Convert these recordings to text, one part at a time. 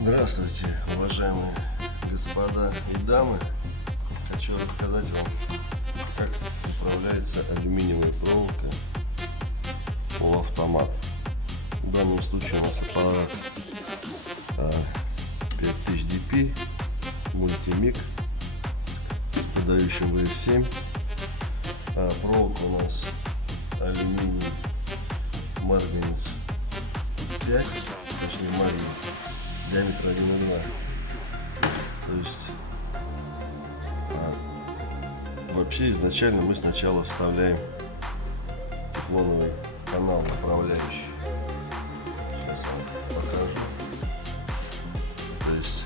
Здравствуйте, уважаемые господа и дамы. Хочу рассказать вам, как управляется алюминиевая проволока в полуавтомат. В данном случае у нас аппарат 5000 DP мультимик с подающим VF7. Проволока у нас алюминий марганец 5, точнее марганец, диаметр 1,2. То есть вообще изначально мы сначала вставляем тефлоновый канал направляющий. Сейчас я вам покажу. То есть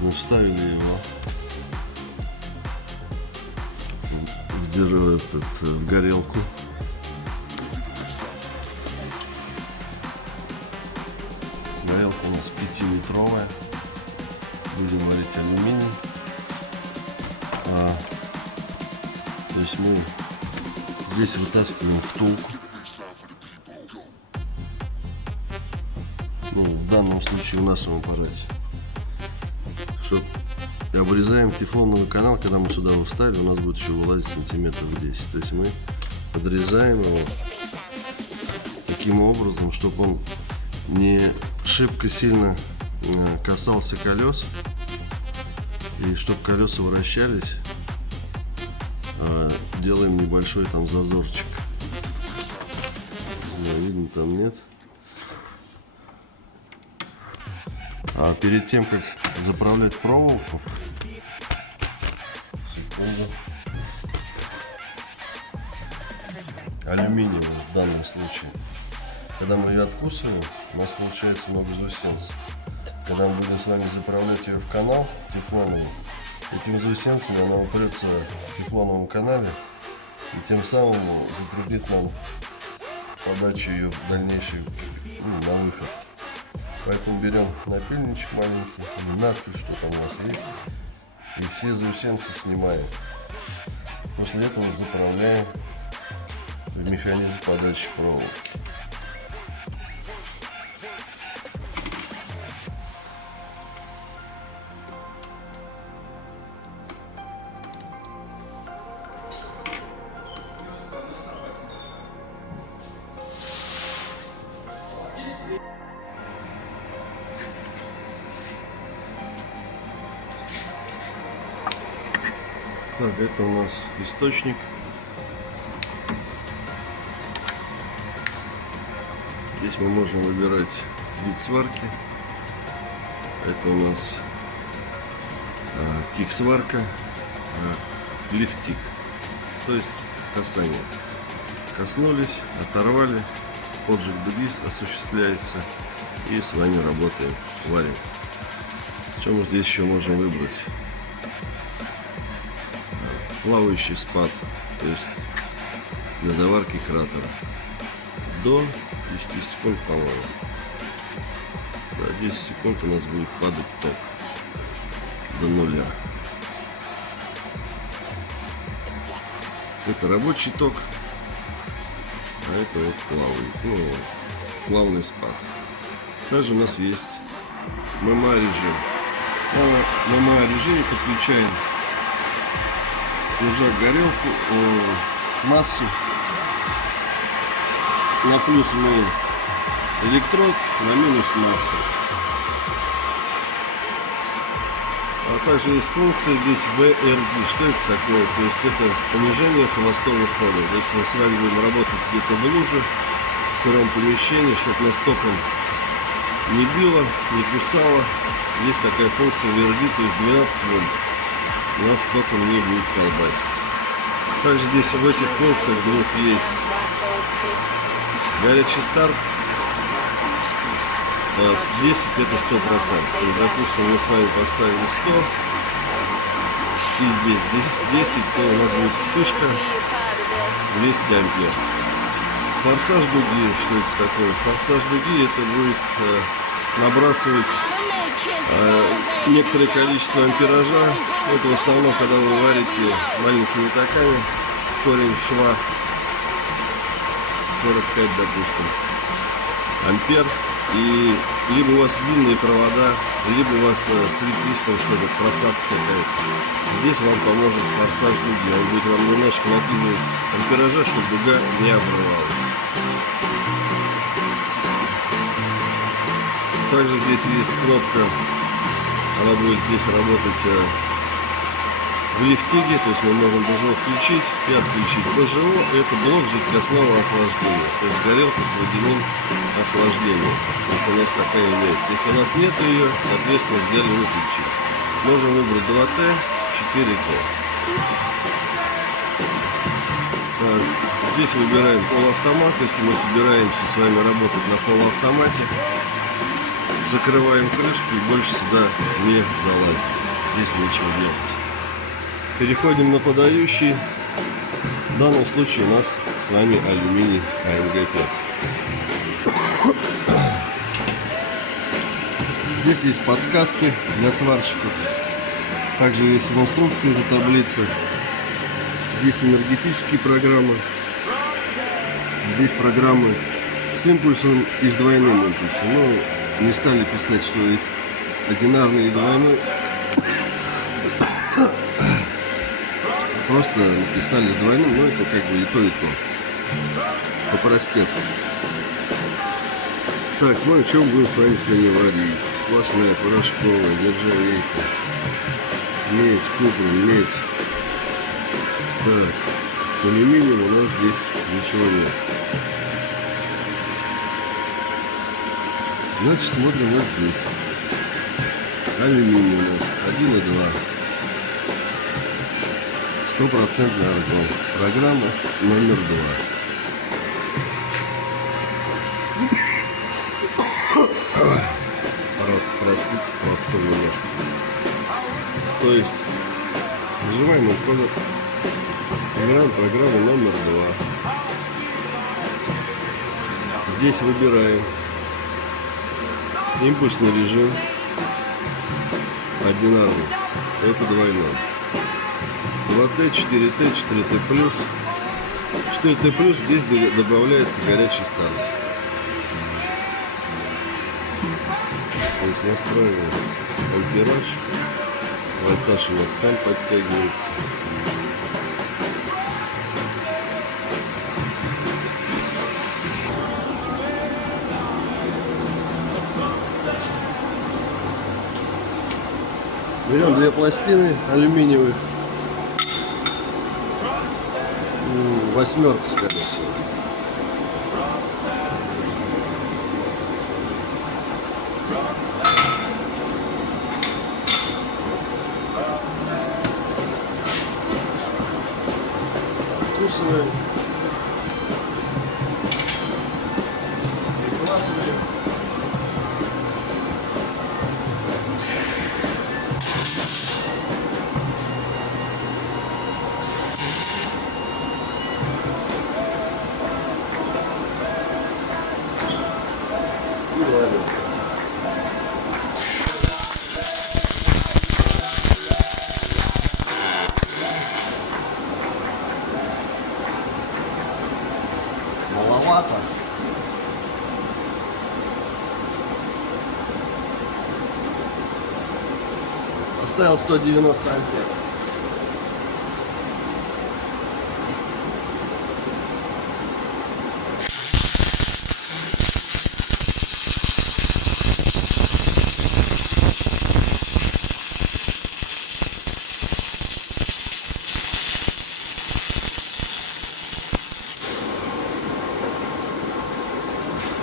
мы вставили его в горелку. Горелка у нас 5-литровая, будем варить алюминий. То есть мы здесь вытаскиваем втулку. В данном случае у нас в аппарате, обрезаем тефлоновый канал. Когда мы сюда вставили, у нас будет еще вылазить сантиметров 10. То есть мы подрезаем его таким образом, чтобы он не шибко сильно касался колес, и чтобы колеса вращались, делаем небольшой там зазорчик. Видно, там нет. А перед тем, как заправлять проволоку, алюминиевую в данном случае, когда мы ее откусываем, у нас получается много заусенцев. Когда мы будем с вами заправлять ее в канал тефлоновый, этими заусенцами она упрется в тефлоновом канале и тем самым затруднит нам подачу ее в дальнейший на выход. Поэтому берем напильничек маленький, или надпись, что там у нас есть, и все заусенцы снимаем. После этого заправляем в механизм подачи проволоки. Так, это у нас источник. Здесь мы можем выбирать вид сварки. Это у нас тик-сварка, лифтик, то есть касание. Коснулись, оторвали, отжиг дуги осуществляется, и с вами работаем, варим. Что мы здесь еще можем выбрать? Плавающий спад, то есть для заварки кратера. До 10 секунд, по-моему. Да, 10 секунд у нас будет падать ток до нуля. Это рабочий ток, а это вот плавный спад. Также у нас есть ММА режим. В ММА режиме подключаем уже горелку, массу. На плюс мы электрод, на минус масса. А также есть функция здесь VRD. Что это такое? То есть это понижение холостого хода. Если мы с вами будем работать где-то в луже, в сыром помещении, чтобы нас током не било, не кусало, есть такая функция VRD, то есть 12 вольт. Нас током не будет колбасить. Также здесь в этих функциях двух есть горячий старт. 10 это 100%. То есть, допустим, мы с вами поставили 100 и здесь 10, то у нас будет вспышка 200 ампер. Форсаж дуги, что это такое? Форсаж дуги это будет набрасывать некоторое количество ампеража. Это в основном, когда вы варите маленькими токами, корень шва 45, допустим, ампер. И либо у вас длинные провода, либо у вас с электричеством что-то, просадка какая-то. Здесь вам поможет форсаж дуги. Он будет вам немножко накидывать ампеража, чтобы дуга не обрывалась. Также здесь есть кнопка, она будет здесь работать в лифтиге, то есть мы можем БЖО включить и отключить. БЖО — это блок жидкостного охлаждения, то есть горелка с водяным охлаждением, если у нас такая имеется. Если у нас нет ее, соответственно, взяли выключить. Можем выбрать 2Т, 4Т. Здесь выбираем полуавтомат, если мы собираемся с вами работать на полуавтомате. Закрываем крышку и больше сюда не залазим. Здесь нечего делать. Переходим на подающий. В данном случае у нас с вами алюминий АМГ-5. Здесь есть подсказки для сварщиков. Также есть в инструкции эта таблица. Здесь энергетические программы. Здесь программы с импульсом и с двойным импульсом. Ну, не стали писать, что одинарный и двойной. Просто написали с двойным, но это как бы и то, по-простецки. Так, смотрим, что мы будем с вами сегодня варить. Сплошная, порошковая, нержавейка, медь, купол, медь. Так, с алюминием у нас здесь ничего нет. Значит, смотрим вот здесь. Алюминий у нас 1,2. Стопроцентный аргон. Программа номер 2. Простите, простой немножко. То есть нажимаем на входа. Выбираем программу номер 2. Здесь выбираем импульсный режим. Одинарный. Это двойной. 2Т, 4Т, 4Т+. 4Т+, здесь добавляется горячий старт. То есть настраиваем ампераж. Вольтаж у нас сам подтягивается. Берем 2 пластины алюминиевых. Восьмерка, скорее всего. Откусываем. Прикладываем. И варим. Маловато. Поставил 190 ампер.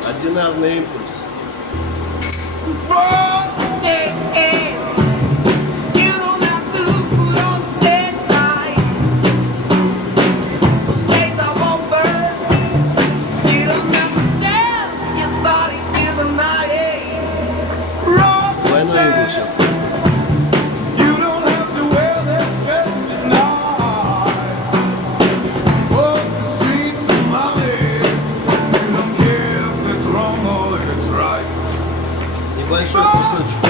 Одинарный импульс. Двойной импульс сейчас. Небольшой кусочек.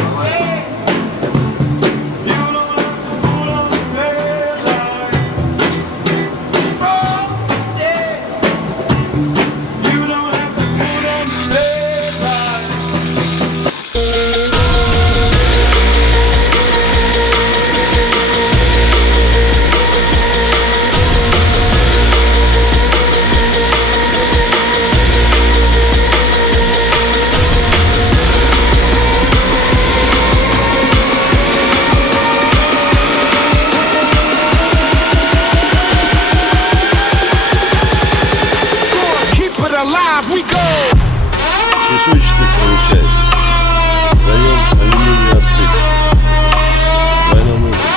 устойчивость получается. Даем алюминию остыть. В двойном уровне.